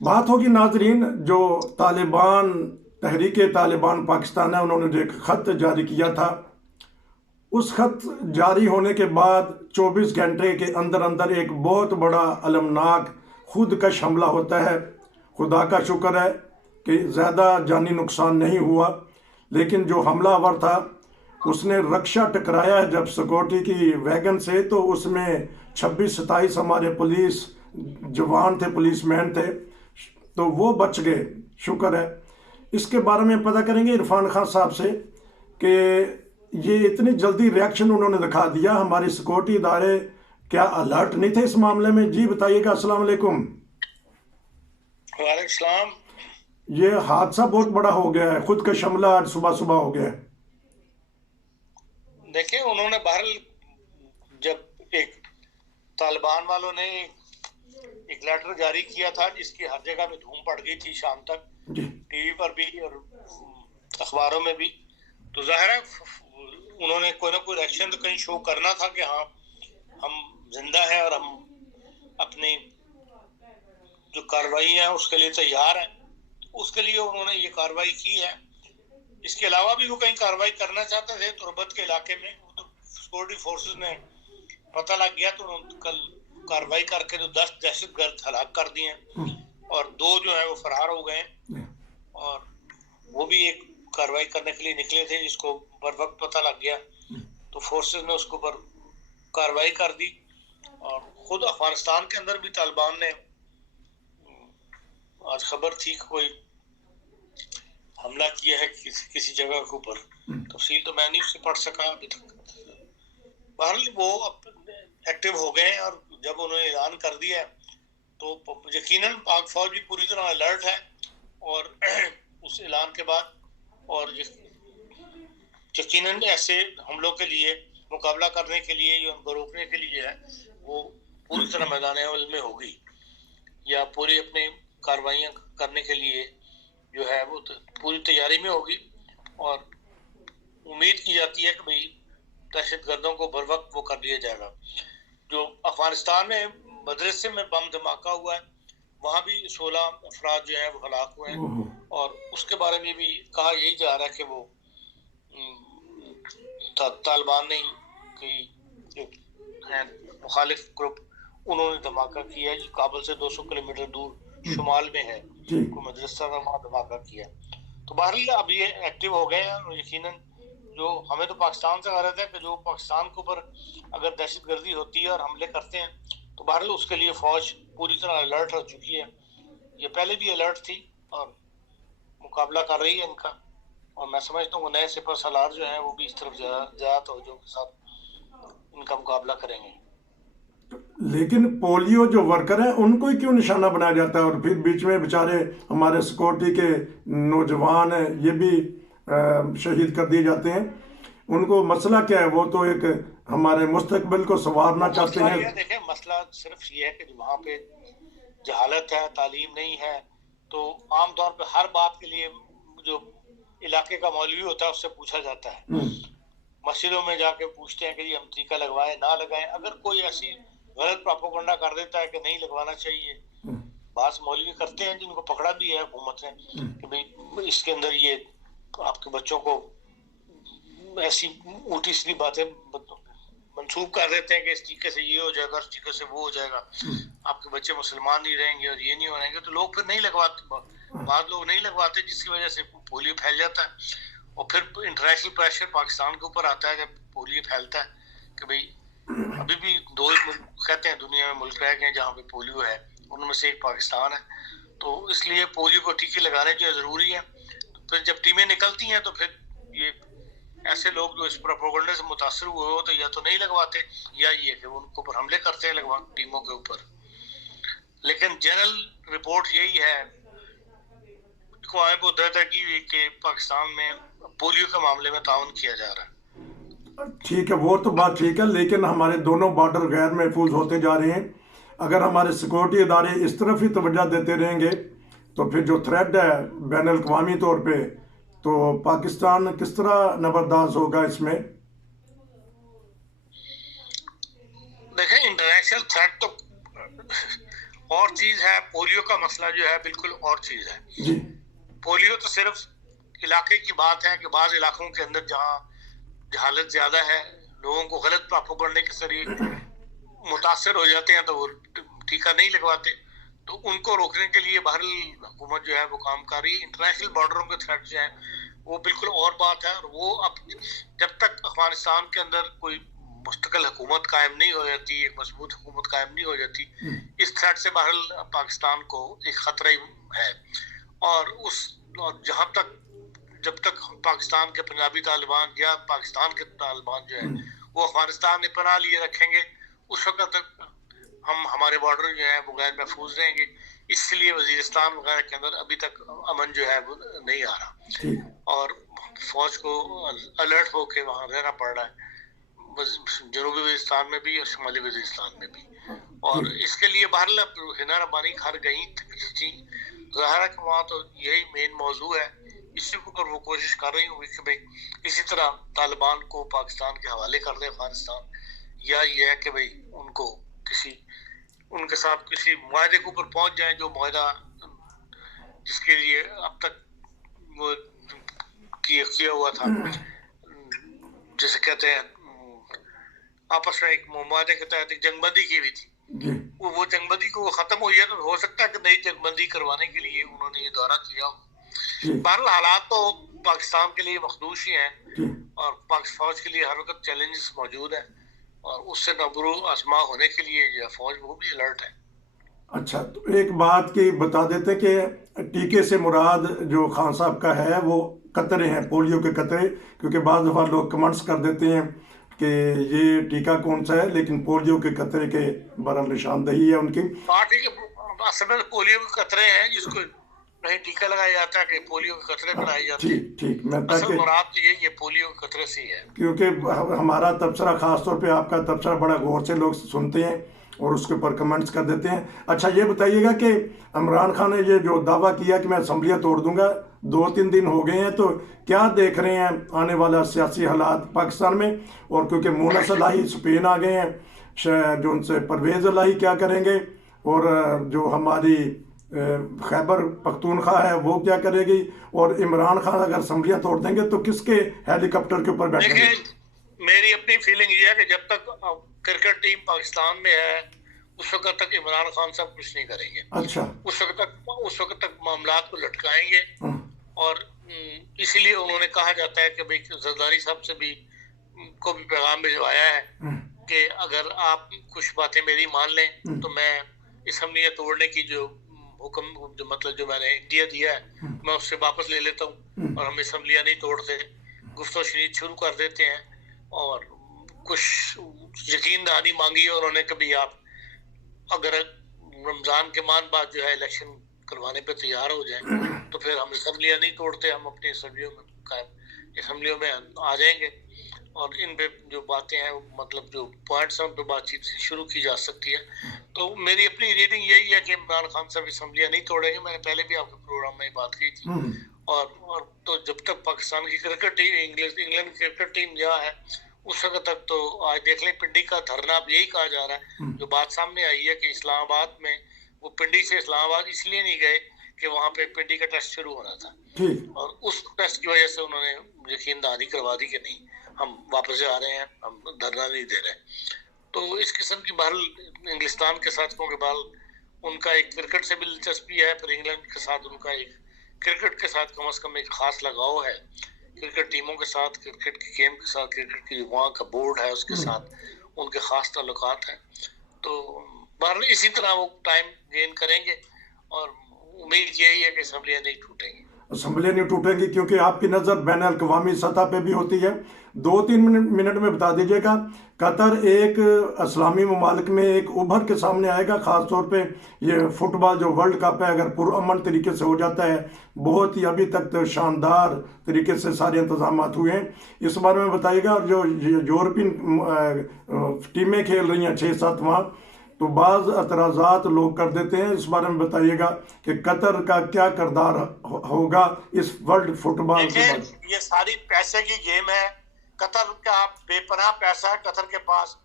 बात होगी नाजरीन, जो तालिबान तहरीक तालिबान पाकिस्तान है, उन्होंने जो एक ख़त जारी किया था, उस खत जारी होने के बाद 24 घंटे के अंदर अंदर एक बहुत बड़ा अलमनाक खुदकश हमला होता है। खुदा का शुक्र है कि ज़्यादा जानी नुकसान नहीं हुआ, लेकिन जो हमलावर था उसने रक्षा टकराया है जब सिक्योरिटी की वैगन से, तो उसमें 26-27 हमारे पुलिस जवान थे, पुलिसमैन थे, तो वो बच गए, शुक्र है। इसके बारे में पता करेंगे इरफान खान साहब से कि ये इतनी जल्दी रिएक्शन उन्होंने दिखा दिया। हमारे सिक्योरिटी इदारे क्या अलर्ट नहीं थे इस मामले में? जी बताइएगा। अस्सलाम वालेकुम। वालेकुम सलाम। ये हादसा बहुत बड़ा हो गया है, खुद का हमला आज सुबह सुबह हो गया है। देखिए, उन्होंने बहरल जब एक तालिबान वालों ने एक लेटर जारी किया था जिसकी हर जगह में धूम पड़ गई थी शाम तक, जी टीवी पर भी और अखबारों में भी, तो जाहिर है उन्होंने कोई ना कोई एक्शन तो कहीं शो करना था कि हाँ हम जिंदा हैं और हम अपनी जो कार्रवाई है उसके लिए तैयार हैं। तो उसके लिए उन्होंने ये कार्रवाई की है। इसके अलावा भी वो कहीं कार्रवाई करना चाहते थे तुरबत के इलाके में, तो सिक्योरिटी फोर्सेस ने पता लग गया तो कल कार्रवाई करके तो 10 दहशतगर्द हलाक कर दिए और 2 जो है वो फरार हो गए। और वो भी एक कार्रवाई करने के लिए निकले थे जिसको बर वक्त पता लग गया, तो फोर्सेस ने उसके ऊपर कार्रवाई कर दी। और खुद अफगानिस्तान के अंदर भी तालिबान ने, आज खबर थी कि कोई हमला किया है किसी जगह के ऊपर, तफसील तो मैं नहीं उससे पढ़ सका अभी तक। बहरहाल वो एक्टिव हो गए और जब उन्होंने ऐलान कर दिया तो यकीनन पाक फौज भी पूरी तरह अलर्ट है। और उस ऐलान के बाद और यकीनन ऐसे हमलों के लिए मुकाबला करने के लिए या उनको रोकने के लिए है वो पूरी तरह मैदान अमल में होगी या पूरी अपने कार्रवाइयाँ करने के लिए जो है वो पूरी तैयारी में होगी। और उम्मीद की जाती है कि भाई दहशतगर्दों को बर वक्त वो कर लिया जाएगा। जो अफगानिस्तान में मदरसे में बम धमाका हुआ है वहाँ भी 16 अफराद जो है वो हलाक हुए हैं और उसके बारे में भी कहा यही जा रहा है कि वो तालिबान ने की मुखालिफ ग्रुप उन्होंने धमाका किया है। काबुल से 200 किलोमीटर दूर शुमाल में है, को मदरसा में वहाँ धमाका किया। तो बहरहाल अब ये एक्टिव हो गए हैं और यकीनन जो हमें तो पाकिस्तान से गरज है कि जो पाकिस्तान के ऊपर अगर दहशतगर्दी होती है और हमले करते हैं तो बहरहाल उसके लिए फौज पूरी तरह अलर्ट हो चुकी है। ये पहले भी अलर्ट थी और मुकाबला कर रही है इनका। और मैं समझता हूँ नए सिपह सलार जो है वो भी इस तरफ ज्यादा तवज्जो के साथ इनका मुकाबला करेंगे। लेकिन पोलियो जो वर्कर हैं उनको ही क्यों निशाना बनाया जाता है, और फिर बीच में बेचारे हमारे सिक्योरिटी के नौजवान हैं ये भी शहीद कर दिए जाते हैं। उनको मसला क्या है? वो तो एक हमारे मुस्तकबिल को संवारना चाहते हैं। देखें, मसला सिर्फ ये है कि वहाँ पे जहालत है, तालीम नहीं है। तो आमतौर पे हर बात के लिए जो इलाके का मौलवी होता है उससे पूछा जाता है। मस्जिदों में जाके पूछते हैं कि जी हम टीका लगवाएं ना लगाएं। अगर कोई ऐसी गलत प्रोपेगेंडा कर देता है कि नहीं लगवाना चाहिए, बात मौलवी करते हैं जिनको पकड़ा भी है हुकूमत ने कि भाई इसके अंदर ये आपके बच्चों को ऐसी उल्टी सीधी बातें मंसूब कर देते हैं कि इस टीके से ये हो जाएगा, इस टीके से वो हो जाएगा, आपके बच्चे मुसलमान नहीं रहेंगे और ये नहीं होंगे। तो लोग फिर नहीं लगवाते, बाद लोग नहीं लगवाते जिसकी वजह से पोलियो फैल जाता है। और फिर इंटरनेशनल प्रेशर पाकिस्तान के ऊपर आता है जब पोलियो फैलता है कि भाई अभी भी 2 कहते हैं दुनिया में मुल्क रह गए जहाँ पे पोलियो है, उनमें से एक पाकिस्तान है। तो इसलिए पोलियो को टीके लगाने जो जरूरी है। तो फिर जब टीमें निकलती हैं तो फिर ये ऐसे लोग जो इस प्रोपेगेंडा से मुतासर हुए हो तो या तो नहीं लगवाते या ये कि उनको ऊपर हमले करते हैं लगवा टीमों के ऊपर। लेकिन जनरल रिपोर्ट यही है कि पाकिस्तान में पोलियो के मामले में ताउन किया जा रहा है। ठीक है, वो तो बात ठीक है, लेकिन हमारे दोनों बॉर्डर गैर महफूज होते जा रहे हैं। अगर हमारे सिक्योरिटी इदारे इस तरफ ही तवज्जो देते रहेंगे तो फिर जो थ्रेट है बैन अवी तौर पे, तो पाकिस्तान किस तरह नबरदाज होगा इसमें? देखें, इंटरनेशनल थ्रेट तो और चीज है, पोलियो का मसला जो है बिल्कुल और चीज है जी। पोलियो तो सिर्फ इलाके की बात है कि बाज इलाकों के अंदर जहाँ जहालत ज्यादा है, लोगों को गलत प्रोपेगेंडे के जरिए मुतासर हो जाते हैं तो वो टीका नहीं लगवाते, तो उनको रोकने के लिए बहरहाल हुकूमत जो है वो काम कर रही है। इंटरनेशनल बॉर्डरों के थ्रेट जो है वो बिल्कुल और बात है, और वो अब जब तक अफगानिस्तान के अंदर कोई मुस्तकिल हुकूमत कायम नहीं हो जाती, एक मजबूत हुकूमत कायम नहीं हो जाती, इस थ्रेट से बहरहाल पाकिस्तान को एक खतरा ही है। और जहां तक जब तक पाकिस्तान के पंजाबी तालिबान या पाकिस्तान के तालिबान जो है वो अफगानिस्तान में पनाह लिए रखेंगे, उस वक्त तक हम हमारे बॉर्डर जो है वो गैर महफूज रहेंगे। इसलिए वजीरिस्तान वगैरह के अंदर अभी तक अमन जो है वो नहीं आ रहा और फौज को अलर्ट होके वहां रहना पड़ रहा है, जनूबी वजीरिस्तान में भी और शुमाली वजीरिस्तान में भी। और इसके लिए बहरहाल हिना रब्बानी घर गई ज़ाहिर है कि वहाँ तो यही मेन मौजू है, इसी के ऊपर वो कोशिश कर रही हूँ कि भाई किसी तरह तालिबान को पाकिस्तान के हवाले कर दे अफगानिस्तान, या ये है कि भाई उनको उनके साथ किसी मुआहदे के ऊपर पहुंच जाए, जो मुआहदा जिसके लिए अब तक वो किया हुआ था, जैसे कहते हैं आपस में एक मुआहदे के तहत एक जंगबंदी की हुई थी, वो जंगबंदी को खत्म हुई है, तो हो सकता है कि नई जंगबंदी करवाने के लिए उन्होंने ये दौरा किया हो। बहरहाल हालात तो पाकिस्तान के लिए मखदूश ही हैं और पाक फौज के लिए हर वक्त चैलेंजेस मौजूद हैं, और उससे नबरू आजमा होने के लिए जो फौज वो भी अलर्ट है। अच्छा, तो एक बात की बता देते कि टीके से मुराद जो खान साहब का है वो कतरे हैं, पोलियो के कतरे, क्योंकि बाद दफ़ा लोग कमेंट्स कर देते हैं कि ये टीका कौन सा है, लेकिन पोलियो के कतरे के बहरहाल निशानदही है उनकी। ठीक है, असल में पोलियो के कतरे हैं जिसको नहीं टीका लगाया जाता है कि पोलियो के कतरे बनाए जाते हैं। ठीक, मैं असल मुराद तो ये पोलियो के कतरे से ही है, क्योंकि हमारा तबसरा खास तौर पे आपका तबसरा बड़ा गौर से लोग सुनते हैं और उसके ऊपर कमेंट्स कर देते हैं। अच्छा, ये बताइएगा कि इमरान खान ने ये जो दावा किया कि मैं असम्बलियाँ तोड़ दूंगा, 2-3 दिन हो गए हैं, तो क्या देख रहे हैं आने वाला सियासी हालात पाकिस्तान में? और क्योंकि मुनस इलाही स्पेन आ गए हैं, जो उनसे परवेज़ इलाही क्या करेंगे, और जो हमारी खैबर पख्तूनख्वा है वो क्या करेगी, और इमरान खान अगर असम्बलियाँ तोड़ देंगे तो किसके हेलीकॉप्टर के ऊपर बैठेंगे? मेरी अपनी फीलिंग ये है कि जब तक क्रिकेट टीम पाकिस्तान में है उस वक्त तक इमरान खान साहब कुछ नहीं करेंगे। अच्छा, उस वक्त तक मामलात को लटकाएंगे, और इसीलिए उन्होंने कहा जाता है कि भाई जरदारी साहब से भी को भी पैगाम भिजवाया है कि अगर आप कुछ बातें मेरी मान लें तो मैं असम्बलियाँ तोड़ने की जो हुक्म जो मैंने इंडिया दिया है मैं उससे वापस ले लेता हूँ, और हम असम्बलियाँ नहीं तोड़ते, गुफ्तगू शुरू कर देते हैं। और कुछ यकीन दहानी मांगी है उन्होंने कि भाई आप अगर रमजान के बाद जो है इलेक्शन करवाने पे तैयार हो जाए तो फिर हम असम्बलियाँ नहीं तोड़ते, हम अपनी असम्बलियों में आ जाएंगे, और इन पे जो बातें हैं मतलब जो पॉइंट्स हैं उन पे बातचीत शुरू की जा सकती है। तो मेरी अपनी रीडिंग यही है कि इमरान खान साहब असम्बलियाँ नहीं तोड़ेंगे, मैंने पहले भी आपके प्रोग्राम में बात की थी। और तो जब तक पाकिस्तान की क्रिकेट टीम इंग्लैंड की क्रिकेट टीम यहाँ है उस वक्त तक तो आज देख लें पिंडी का धरना, अब यही कहा जा रहा है, जो बात सामने आई है कि इस्लामाबाद में वो पिंडी से इस्लामाबाद इसलिए नहीं गए कि वहाँ पे पिंडी का टेस्ट शुरू होना था, और उस टेस्ट की वजह से उन्होंने यकीन दहानी करवा दी कि नहीं हम वापस आ रहे हैं, हम धरना नहीं दे रहे। तो इस किस्म की बहरहाल इंग्लिस्तान के साथ क्योंकि बहरहाल उनका एक क्रिकेट से भी दिलचस्पी है, फिर इंग्लैंड के साथ उनका एक क्रिकेट के साथ कम से कम एक खास लगाव है, क्रिकेट टीमों के साथ, क्रिकेट की गेम के साथ, क्रिकेट की वहाँ का बोर्ड है उसके साथ उनके खास ताल्लुकात हैं। तो बहरहाल इसी तरह वो टाइम गेन करेंगे और उम्मीद यही है कि असम्बलियाँ नहीं टूटेंगी। असम्बलियाँ नहीं टूटेंगी क्योंकि आपकी नज़र बैन अल-अक़वामी सतह पे भी होती है। 2-3 मिनट में बता दीजिएगा, कतर एक इस्लामी ममालिक में एक उभर के सामने आएगा, ख़ास तौर पे ये फुटबॉल जो वर्ल्ड कप है अगर पुरअमन तरीके से हो जाता है, बहुत ही अभी तक तो शानदार तरीके से सारे इंतजाम हुए हैं, इस बारे में बताइएगा। और जो यूरोपियन टीमें खेल रही हैं 6-7 वहाँ, तो बाज़ एतराज़ात लोग कर देते हैं, इस बारे में बताइएगा कि कतर का क्या किरदार होगा इस वर्ल्ड फुटबॉल के बाद। ये सारी पैसे की गेम है, कतर का बेपनाह पैसा है कतर के पास,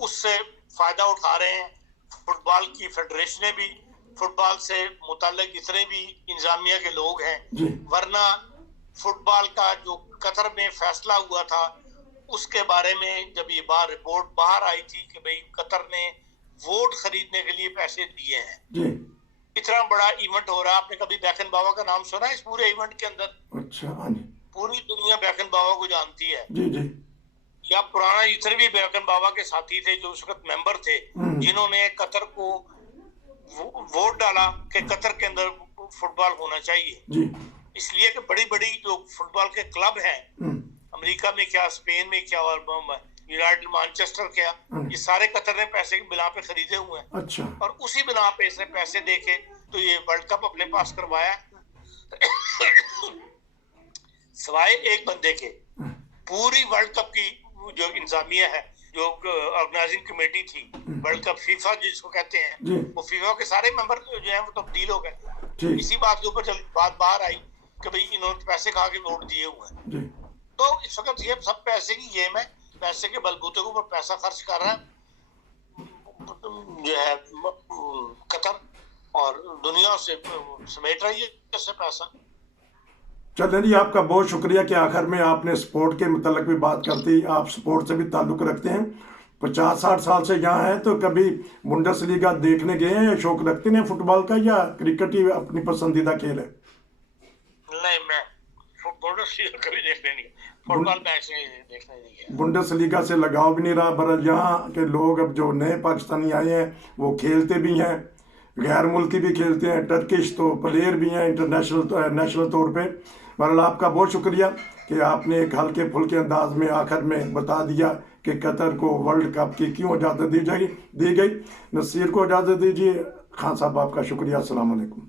उससे फायदा उठा रहे हैं फुटबॉल की फेडरेशनें भी फुटबॉल से मुताल्लिक जितने भी इंतजामिया के लोग हैं, जी वरना फुटबॉल का जो कतर में फैसला हुआ था उसके बारे में जब ये रिपोर्ट बाहर आई थी कि भाई कतर ने वोट खरीदने के लिए पैसे दिए हैं, जी इतना बड़ा इवेंट हो रहा है। आपने कभी बैकन बाबा का नाम सुना है इस पूरे इवेंट के अंदर? अच्छा, हाँ जी, पूरी दुनिया बैकन बाबा को जानती है। जी जी या पुराना जितने भी बैकन बाबा के साथी थे जो उस वक्त मेंबर थे, जिन्होंने कतर को वोट डाला कि कतर के अंदर फुटबॉल होना चाहिए, जी इसलिए कि बड़ी बड़ी जो फुटबॉल के क्लब हैं, अमेरिका में क्या, स्पेन में क्या, और यूनाइटेड मैनचेस्टर क्या, ये सारे कतर ने पैसे की बिना पे खरीदे हुए हैं। अच्छा, और उसी बिना पे इसने पैसे देके तो ये वर्ल्ड कप अपने पास करवाया। सिवाय एक बंदे के पूरी वर्ल्ड कप की जो इंतजामिया है, जो ऑर्गेनाइजिंग कमेटी थी वर्ल्ड कप, फीफा जिसको कहते हैं, वो फीफा के सारे मेंबर जो हैं वो तब्दील हो गए। इसी बात के ऊपर जब बात बाहर आई कि भाई इन्होंने पैसे खा के वोट दिए हुए हैं, तो इस वक्त ये सब पैसे की गेम है, पैसे के बलबूते के ऊपर पैसा खर्च कर रहा है जो है कतर, और दुनिया से समेट रही है इससे पैसा। चलें जी, आपका बहुत शुक्रिया कि आखिर में आपने स्पोर्ट के मतलब भी बात करती, आप स्पोर्ट से भी ताल्लुक़ रखते हैं, 50-60 साल से यहाँ हैं, तो कभी बुंडेसलीगा देखने गए हैं या शौक रखते हैं फुटबॉल का, या क्रिकेट ही अपनी पसंदीदा खेल है? नहीं, मैं बुंडेसलीगा कभी देखने नहीं, फुटबॉल मैच देखने नहीं गया। बुंडेसलीगा से लगाव भी नहीं रहा, बरल यहाँ के लोग अब जो नए पाकिस्तानी आए हैं वो खेलते भी हैं, गैर मुल्की भी खेलते हैं, टर्किश तो प्लेयर भी हैं इंटरनेशनल नेशनल तौर पे। बहरहाल आपका बहुत शुक्रिया कि आपने एक हल्के फुल्के अंदाज में आखिर में बता दिया कि कतर को वर्ल्ड कप की क्यों इजाज़त दी गई। नसीर को इजाज़त दीजिए। खान साहब आपका शुक्रिया। अस्सलाम वालेकुम।